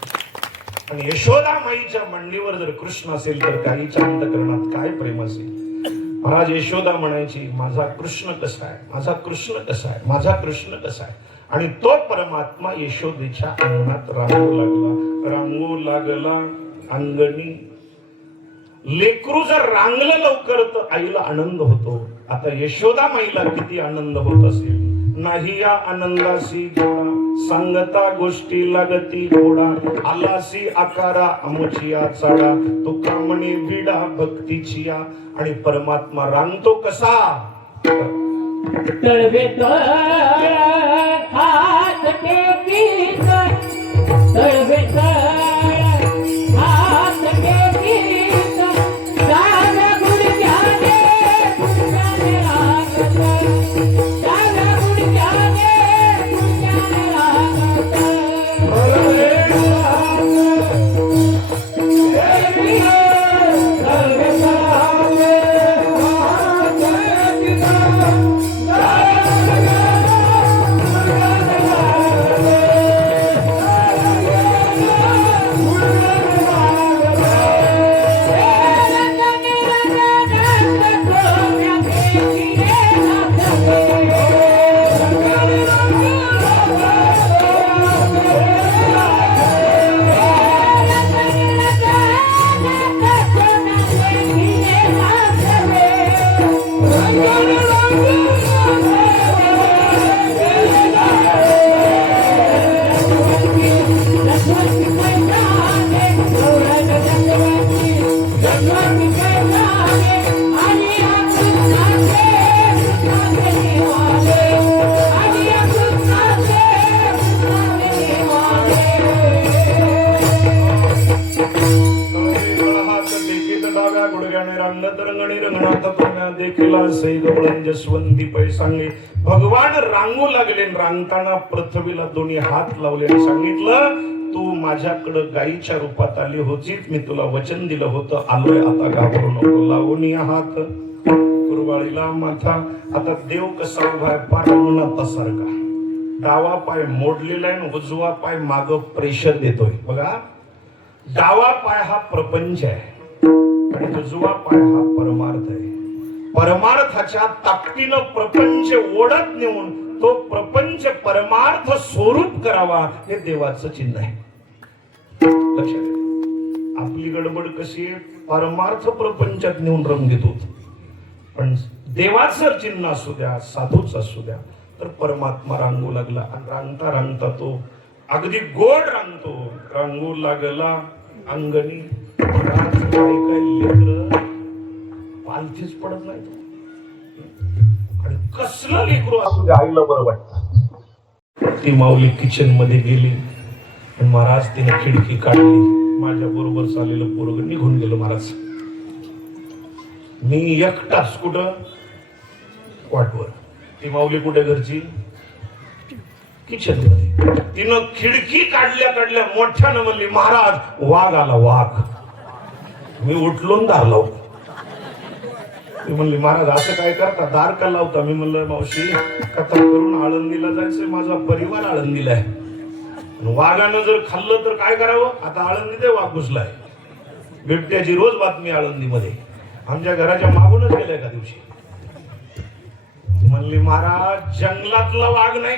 आणि यशोदा माईच्या मांडीवर जर कृष्ण असेल तर आईच्या अंतकरणात काय प्रेम असेल. महाराज यशोदा म्हणायची, माझा कृष्ण कसा आहे, माझा कृष्ण कसा आहे, माझा कृष्ण कसा आहे. आणि तो परमात्मा यशोदेच्या अंगणात रांगू लागला अंगणी. लेकरू जर रांगलं लवकर तर आईला आनंद होतो. आता यशोदा माईला किती आनंद होत असेल. नाही या आनंदाशी गोडा, सांगता गोष्टी लागती गोडा, आलासी आकारा अमुचिया चाडा, तुका म्हणे विडा भक्तीचिया. आणि परमात्मा रांगतो कसा? तळवे तळ हात टेकीत, तळवे तळ हात टेकीत, डाव गुडघ्याने गुडघ्याने लागत, डाव गुडघ्याने गुडघ्याने लागत. केला सई गवळण जसवंती पै सांगे. भगवान रांगू लागले, रांगताना पृथ्वीला दोन्ही हात लावले आणि सांगितलं, तू माझ्याकडे गायीच्या रूपात आली होतीस, मी तुला वचन दिलं होतं, आलोय, आता घाबरू नको, लावून या हात कुरवाळीला माथा. आता देव कसा उभा आहे, पार सारखा, डावा पाय मोडलेला आहे, उजवा पाय माग प्रेशर देतोय बघा. डावा पाय हा प्रपंच आहे आणि उजवा पाय हा परमार्थ आहे. परमार्थाच्या ताकदीनं प्रपंच ओढत नेऊन तो प्रपंच परमार्थ स्वरूप करावा, हे देवाचं चिन्ह आहे. लक्षात घ्या. आपली गडबड कशी आहे, परमार्थ प्रपंचात नेऊन रंगीत होत, पण देवाचं चिन्ह असू द्या, साधूच असू द्या, तर परमात्मा रांगू लागला आणि रांगता रांगता तो अगदी गोड रांगतो. रांगू लागला अंगणी, पालथीच पडत नाही. आणि कसलं लेकरू असू द्या, आईला बरं वाटतं. ती माऊली किचन मध्ये गेली आणि महाराज तिने खिडकी काढली, माझ्या बरोबर चाललेलं पोरग निघून गेलं. महाराज मी एकटाच कुठं वाटवर, ती माऊली कुठे घरची किचन मध्ये. तिनं खिडकी काढल्या काढल्या मोठ्यानं म्हणली, महाराज वाघ आला, वाघ. मी उठलो दार लावतो. ती म्हणली, महाराज असं काय करता, दार का लावता? मी म्हणलं, मावशी कथा करून आळंदीला जायचंय, माझा परिवार आळंदीला आहे, वाघानं जर खाल्लं तर काय करावं, आता आळंदीत वाघ घुसलाय. बिबट्याची रोज बातमी आळंदीमध्ये, आमच्या घराच्या मागूनच गेल्या एका दिवशी. म्हणली, महाराज जंगलातला वाघ नाही,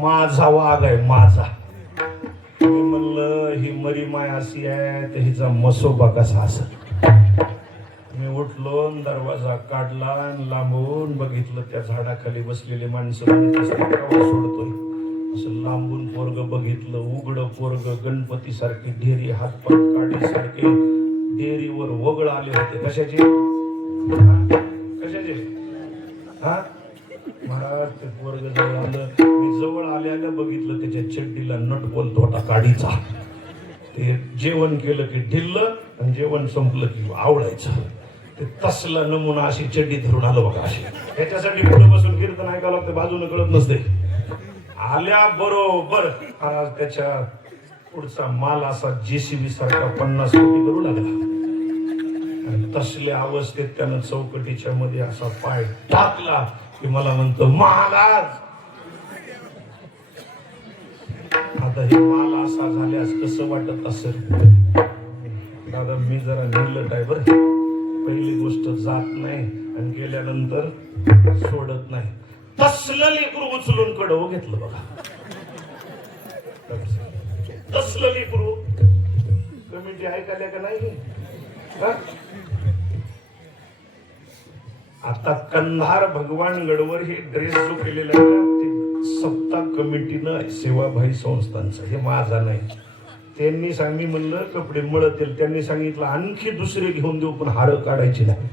माझा वाघ आहे, माझा. मी म्हणलं, ही मरी माय अशी आहे तर हिचा मसोबा कसा असत. मी उठलो, दरवाजा काढला, लांबून बघितलं, त्या झाडाखाली बसलेले माणसं सोडतोय. असं लांबून पोरग बघितलं, उघड पोरग, गणपती सारखी ढेरी, हातपात काढी सारखे डेअरीवर वगळ आले होते. कशाचे कशाचे हा महाराज. ते पोरग जवळ आलं, मी जवळ आल्या बघितलं, त्याच्या चड्डीला नट बोलतो होता काडीचा. ते जेवण केलं की ढिल्लं आणि जेवण संपलं की आवडायचं. ते तसला नमुना अशी चड्डी धरून आलं बघा. अशी याच्यासाठी पुढे बसून कीर्तन ऐकायला लागतं, बाजूने कळत नसते. आल्या बरोबर त्याच्या पुढचा माल असा जेसीबी सारखा 50 कोटी करू लागला. आणि तसल्या अवस्थेत त्यानं चौकटीच्या मध्ये असा पाय टाकला की मला म्हणतो, महाराज आता हे माल असा झाल्यास कसं वाटत असेल? दादा मी जरा निलट आहे बरं. पहिली गोष्ट जात नाही आणि गेल्यानंतर सोडत नाही. तसलं लेकरू उचलून कडवं घेतलं बघा. तसलं लेकरू कमिटी ऐकायला का नाही? आता कंधार भगवान गडवर हे ड्रेस जो केलेला आहे ते सप्ता कमिटीनं सेवाभावी संस्थांचं, हे माझा नाही. त्यांनी सांगितलं, म्हणलं कपडे मळतील, त्यांनी सांगितलं आणखी दुसरे घेऊन देऊ पण हार काढायची नाही.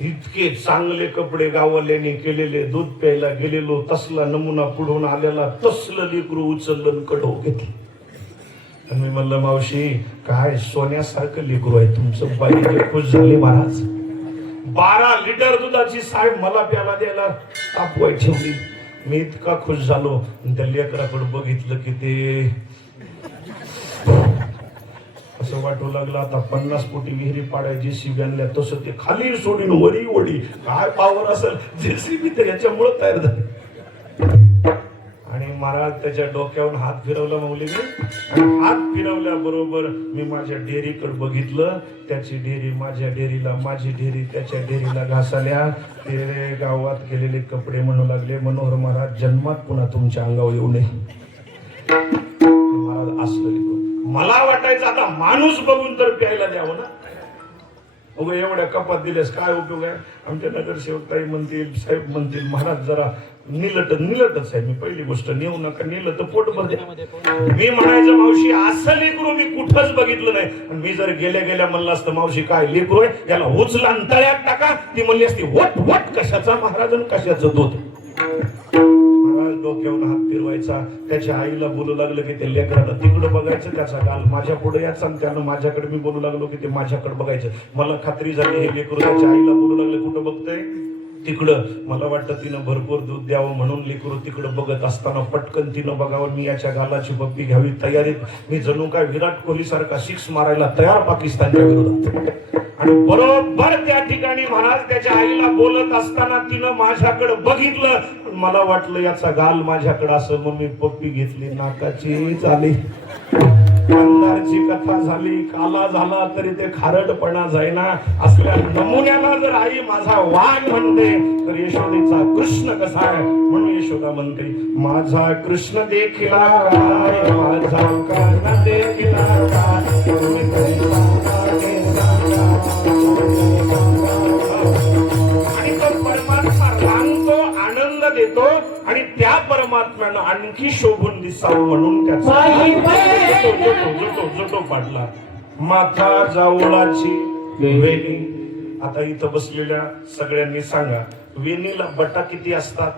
इतके चांगले कपडे गावल्याने केलेले, दूध प्यायला गेलेलो तसला नमुना पुढून आलेला, तसलं लेकरू उचललं कडव घेतलं. आणि मी म्हणलं, मावशी काय सोन्यासारखं लेकरू आहे तुमचं. बाई खुश झाले महाराज. 12 लिटर दुधाची साहेब मला प्याला द्यायला तापवाय ठेवली. मी इतका खुश झालो. त्या लेकराकडे बघितलं की ते असं वाटू लागलं आता 50 कोटी विहिरी पाड्या जेसीबी आणल्या, तसं ते खाली सोडून वरी वडी. काय पावर असेल जेसीबी तर याच्यामुळे तयार झाली. आणि महाराज त्याच्या डोक्यावरून हात फिरवला मौलीने, आणि हात फिरवल्याबरोबर मी माझ्या डेअरीकडे बघितलं. त्याची डेअरी माझ्या डेअरीला, माझी डेअरी त्याच्या डेअरीला घासाल्या. ते गावात गेलेले कपडे म्हणू लागले, मनोहर महाराज जन्मात पुन्हा तुमच्या अंगावर येऊ नये. महाराज असलं मला वाटायचं आता माणूस बघून तर प्यायला द्यावं ना. उगा एवढ्या कपात दिल्यास काय उपयोग आहे? आमच्या नगरसेवक ताई म्हणतील, साहेब म्हणतील, महाराज जरा निलटच आहे. मी पहिली गोष्ट नेऊ नका, नेलं तर पोट भर द्या. मी म्हणायचं, मावशी असं लेकरू मी कुठंच बघितलं नाही. आणि मी जर गेल्या म्हणलं असतं, मावशी काय लेकरू आहे, याला उचला आणि तळ्यात टाका, ती म्हणली असती वट वट कशाचा महाराज आणि कशाचं दूध. महाराज डोक्यावरून हात फिरवायचे व्हायचा. त्याच्या आईला बोलू लागलं की ते लेकराला तिकडं बघायचं, त्याचा गाल माझ्या पुढे यायचा आणि त्यानं माझ्याकडे, मी बोलू लागलो की ते माझ्याकडे बघायचं. मला खात्री झाली हे लेकरू त्याच्या आईला बोलू लागले कुठं बघतंय तिकडं. मला वाटतं तिनं भरपूर दूध द्यावं म्हणून लेकरू तिकडं बघत असताना पटकन तिनं बघावं मी याच्या गालाची बप्पी घ्यावी तयारीत. मी जणू काय विराट कोहली सारखा 6 मारायला तयार पाकिस्तानच्या विरोधात. आणि बरोबर त्या ठिकाणी महाराज त्याच्या आईला बोलत असताना तिनं माझ्याकडे बघितलं. मला वाटलं याचा गाल माझ्याकडे असं, मग मी पप्पी घेतली, नाकाची झाली, अंगारची कथा झाली, काला झाला तरी ते खारटपणा जाईना. असल्या नमुन्याला जर आई माझा वाघ म्हणते तर यशोदेचा कृष्ण कसा आहे. म्हणून यशोदा म्हणते माझा कृष्ण देखिला काय, माझा कृष्ण देखिला काय. आणि तो परमात्मा रांगतो, आनंद देतो आणि त्या परमात्म्यानं आणखी शोभून दिसावं म्हणून त्याचा जोटो पाडला. माथा जावळाची वेणी. आता इथं बसलेल्या सगळ्यांनी सांगा वेणीला बटा किती असतात?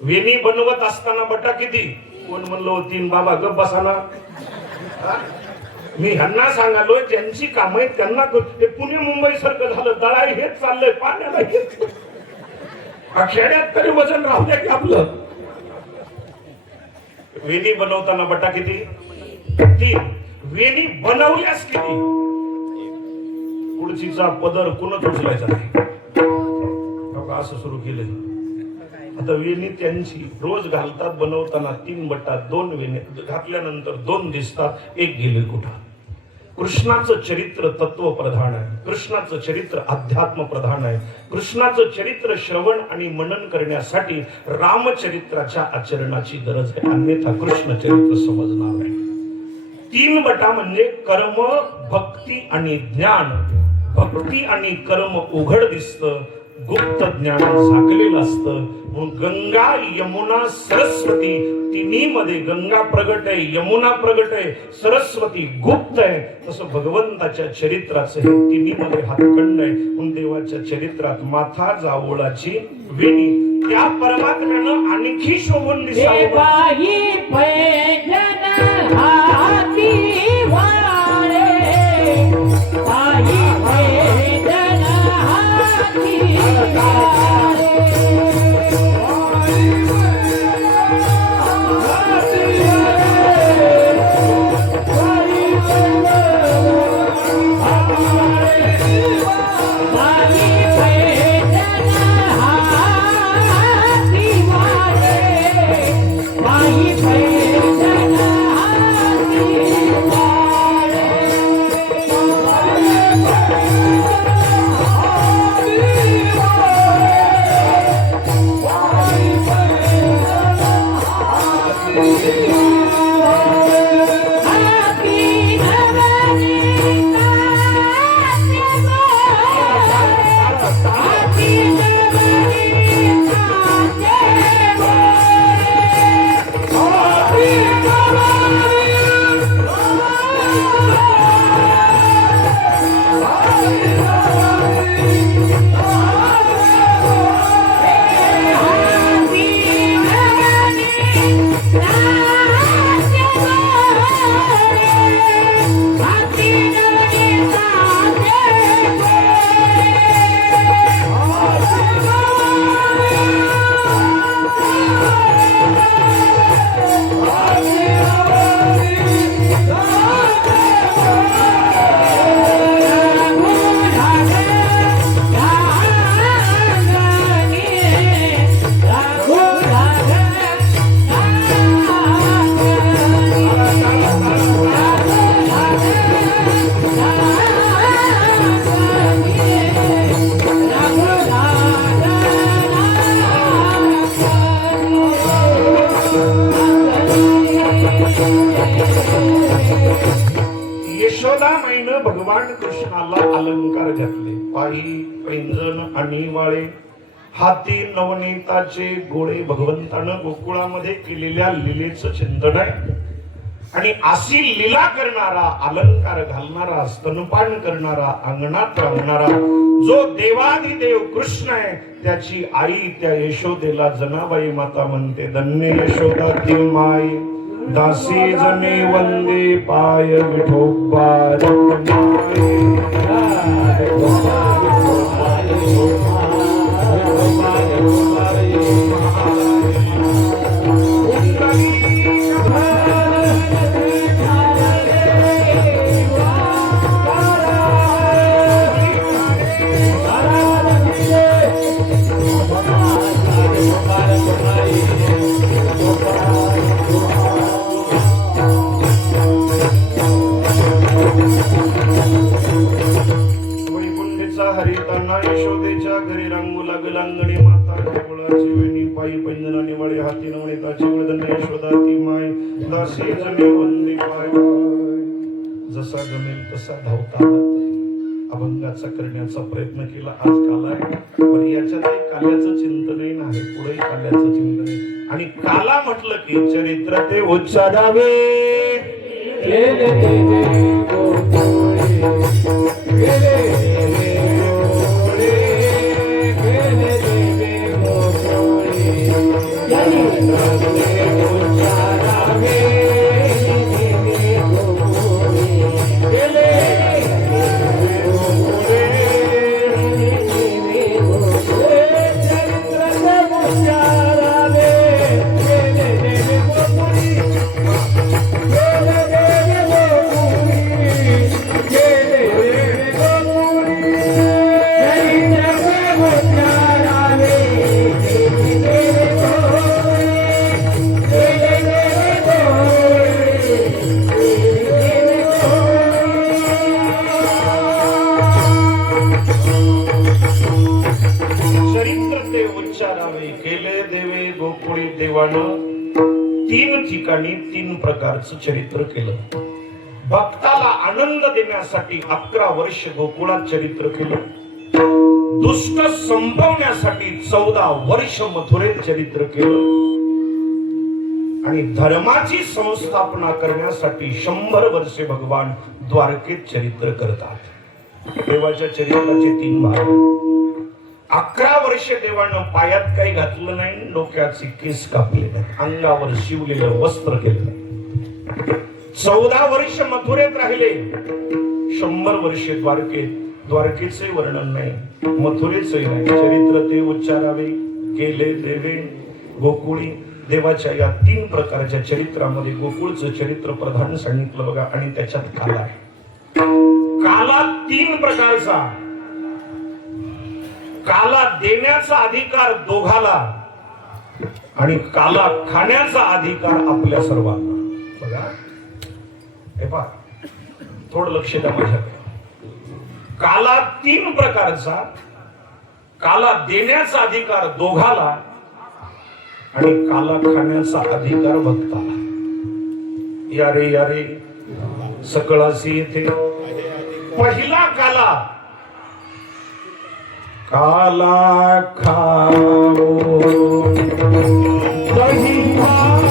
वेणी बनवत असताना बटा किती? कोण म्हणलो 3 बाबा गप बसाना. मी ह्यांना सांगालोय ज्यांची काम आहेत त्यांना. ते पुणे मुंबई सारखं झालं, दळाई हेच चाललंय, पाण्याला हेच. खेड्यात तरी वजन राहू द्या की आपलं. वेणी बनवताना बटा किती? 3. वेणी बनवल्यास किती? पुढचीचा पदर कुणच उचलायचा नाही. असं सुरू केलं. आता वेणी त्यांची रोज घालतात बनवताना 3 बटा, 2 वेणी घातल्यानंतर 2 दिसतात, 1 गेले कुठं. कृष्णाचं चरित्र तत्व प्रधान आहे. कृष्णाचं चरित्र अध्यात्म प्रधान आहे. कृष्णाचं चरित्र श्रवण आणि मनन करण्यासाठी रामचरित्राच्या आचरणाची गरज आहे, अन्यथा कृष्ण चरित्र समजणार नाही. 3 बटा म्हणजे कर्म, भक्ती आणि ज्ञान. भक्ती आणि कर्म उघड दिसतं, गुप्त ज्ञान झाकलेलं असतं. गंगा यमुना सरस्वती तिन्ही मध्ये गंगा प्रगट आहे, यमुना प्रगट आहे, सरस्वती गुप्त आहे. तसं भगवंताच्या चरित्राचं हे तिन्ही मध्ये हातखंड आहे. म्हणून देवाच्या चरित्रात माथा जावळाची वेणी. त्या परमात्म्यानं आणखी शोभून दिसावं. यशोदामाईनं भगवान कृष्णाला अलंकार घातले. पायी पैंजण आणि वाळे, हाती नवनीताचे गोळे. भगवंतानं गोकुळामध्ये केलेल्या लीलेचं चिंतन आहे. आणि अशी लीला करणारा, अलंकार घालणारा, स्तनपान करणारा, अंगणात रांगणारा जो देवादिदेव कृष्ण आहे, त्याची आई त्या यशोदेला जनाबाई माता म्हणते. धन्य यशोदा ती माई, दासी जने वंदे पाय विठोबा हरिताना यशोदेच्या घरी रांगू लागल अंगणी माता गोकुळाची वेणी पायी पैंजनाने वळे हाती नवनीताची वळदन यशोदा ती माय दासी जमे वंदे पाय. जसा जमेल तसा धावता अभंगाचा करण्याचा प्रयत्न केला. आज काला आहे, पण याच्यात काल्याचं चिंतन नाही, पुढे काल्याचं चिंतन आहे. आणि काला म्हटलं की चरित्र ते उच्चारावे. तीन ठिकाणी तीन प्रकारचं चरित्र केलं. भक्ताला आनंद देण्यासाठी 11 वर्ष गोकुळात चरित्र केलं. दुष्ट संपवण्यासाठी 14 वर्ष मथुरेत चरित्र केलं. आणि धर्माची संस्थापना करण्यासाठी 100 वर्षे भगवान द्वारकेत चरित्र करतात. देवाच्या चरित्राचे 3 भाग. 11 वर्ष देवानं पायात काही घातलं नाही, डोक्याचे केस कापले नाही, अंगावर शिवलेलं वस्त्र केलं. 14 वर्ष मथुरेत राहिले, 100 वर्षे द्वारकेचे वर्णन नाही, मथुरेचे नाही. चरित्र ते उच्चारावे केले देवे गोकुळी. देवाच्या या 3 प्रकारच्या चरित्रामध्ये गोकुळचं चरित्र प्रधान सांगितलं बघा. आणि त्याच्यात काला आहे. काला 3 प्रकारचा. काला देण्याचा अधिकार दोघाला आणि काला खाण्याचा अधिकार आपल्या सर्वांना. बघा हे पहा, थोडं लक्ष द्या माझ्याकडे. काला 3 प्रकारचा. काला देण्याचा अधिकार दोघाला आणि काला खाण्याचा अधिकार भक्ताला. यारे यारे सकळासी येथे पहिला काला. काला खाओ दही भात,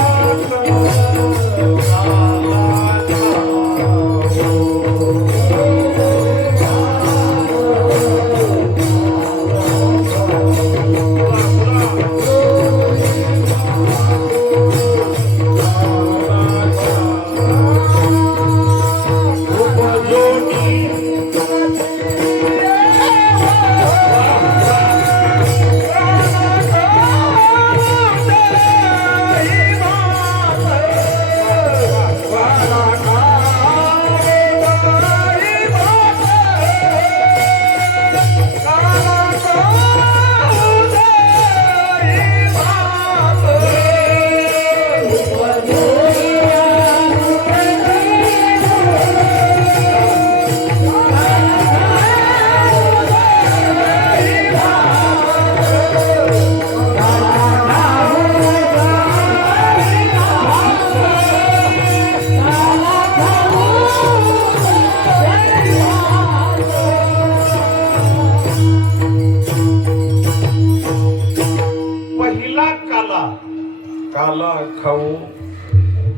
काला खाऊ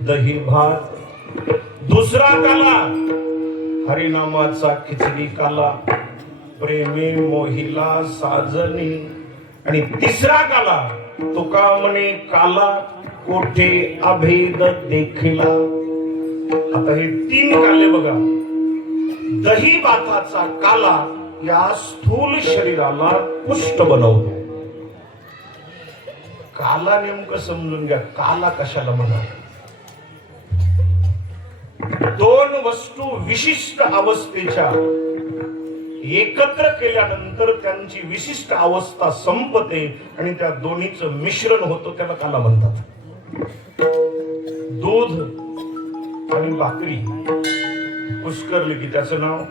दही भात दुसरा काला हरिनामाचा खिचडी काला, प्रेमे मोहिला साजनी. आणि तिसरा काला तुका म्हणे काला कोठे अभेद देखिला. आता हे 3 काले बघा. दही भाताचा काला या स्थूल शरीराला पुष्ट बनवतो. काला नेमकं समजून घ्या, काला कशाला म्हणा. 2 वस्तू विशिष्ट अवस्थेच्या एकत्र केल्यानंतर त्यांची विशिष्ट अवस्था संपते आणि त्या दोन्हीचं मिश्रण होतं, त्याला काला म्हणतात. दूध आणि भाकरी पुष्करली की त्याचं नाव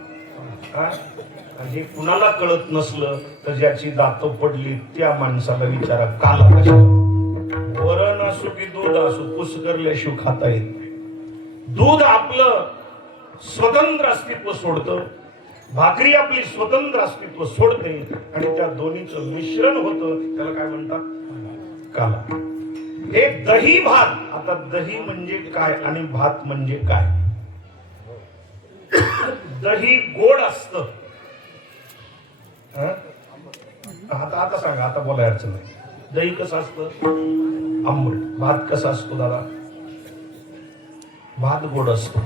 काय. हे कुणाला कळत नसलं तर ज्याची दात पडली त्या माणसाला विचारा काला कशाला. वरण असो की दूध असो पुष्करल्याशिवाय खाता येत नाही. दूध आपलं स्वतंत्र अस्तित्व सोडतं, भाकरी आपली स्वतंत्र अस्तित्व सोडते आणि त्या दोन्हीचं मिश्रण होतं, त्याला काय म्हणतात काला. हे दही भात. आता दही म्हणजे काय आणि भात म्हणजे काय. दही गोड असतं. आता सांगा, आता बोलाय अडचण नाही. दही कसं असतं आंबट. भात कसा असतो दादा. भात गोड असतो.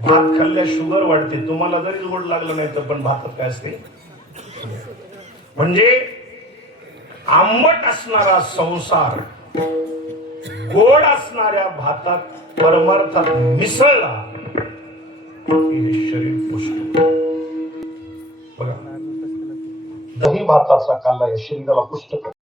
भात खाल्ल्या शुगर वाढते. तुम्हाला जरी गोड लागलं नाही तर पण भातात काय असते म्हणजे आंबट असणारा संसार गोड असणाऱ्या भातात परमार्थात मिसळला हे शरीर पुष्ट. बघा, दही भाताचा काला या शरीराला पुष्ट